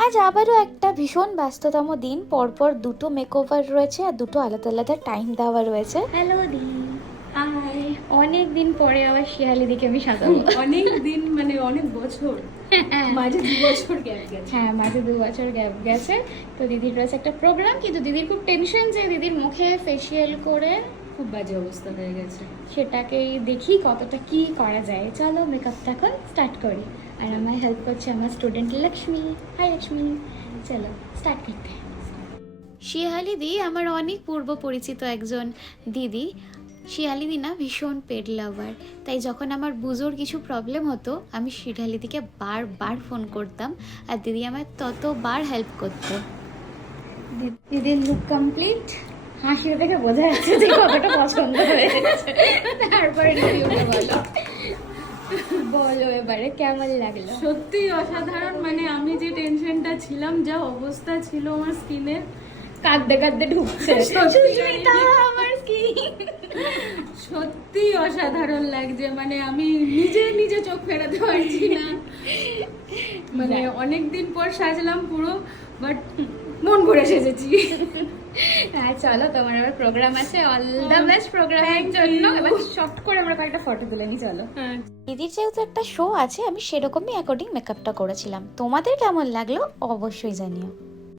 আজ আবারও একটা ভীষণ ব্যস্ততম দিন, পরপর দুটো মেকওভার রয়েছে আর দুটো আলাদা আলাদা টাইম দেওয়া রয়েছে। হ্যালো দি, হাই। অনেক দিন পরে আবার শিয়ালি দিকে আমি সাজাবো। অনেক দিন মানে অনেক বছর, মাঝে 2 বছর গ্যাপ গেছে। হ্যাঁ, মাঝে 2 বছর গ্যাপ গেছে। তো দিদির রয়েছে একটা প্রোগ্রাম, কিন্তু দিদির খুব টেনশন যে দিদির মুখে ফেসিয়াল করে খুব বাজে অবস্থা হয়ে গেছে। সেটাকেই দেখি কতটা কি করা যায়। চলো মেকআপটা এখন স্টার্ট করি। আর আমায় হেল্প করছে আমার স্টুডেন্ট লক্ষ্মী। হাই লক্ষ্মী, চলো স্টার্ট করতে। শিয়ালি দি আমার অনেক পূর্ব পরিচিত একজন দিদি। শিয়ালি দি না ভীষণ পেট লাভার, তাই যখন আমার বুঝোর কিছু প্রবলেম হতো আমি শিয়ালি দিকে বারবার ফোন করতাম আর দিদি আমায় ততবার হেল্প করতো। দিদির লুক কমপ্লিট, হাসি দেখে বোঝা যাচ্ছে যে কতটা পছন্দ হয়েছে। তারপরে রিভিউটা বলো, বলো এবারে কেমন লাগলো? সত্যি অসাধারণ, মানে আমি যে টেনশনটা ছিলাম, যা অবস্থা ছিল আমার স্কিনের, কাঁদতে কাঁদতে ঢুকছে সুস্মিতা আমার স্কিন। সত্যি অসাধারণ লাগছে, মানে আমি নিজে চোখ ফেরাতে পারছি না। মানে অনেকদিন পর সাজলাম পুরো, বাট মন ভরে সেজেছি। হ্যাঁ চলো, তোমার আবার প্রোগ্রাম আছে, অল দ্য বেস্ট প্রোগ্রামের জন্য। এবার শর্ট করে আমরা কয়েকটা ফটো তুলে নিই, চলো। হ্যাঁ, দিদির যেহেতু একটা শো আছে, আমি সেরকমই অ্যাকর্ডিং মেকআপটা করেছিলাম। তোমাদের কেমন লাগলো অবশ্যই জানিও।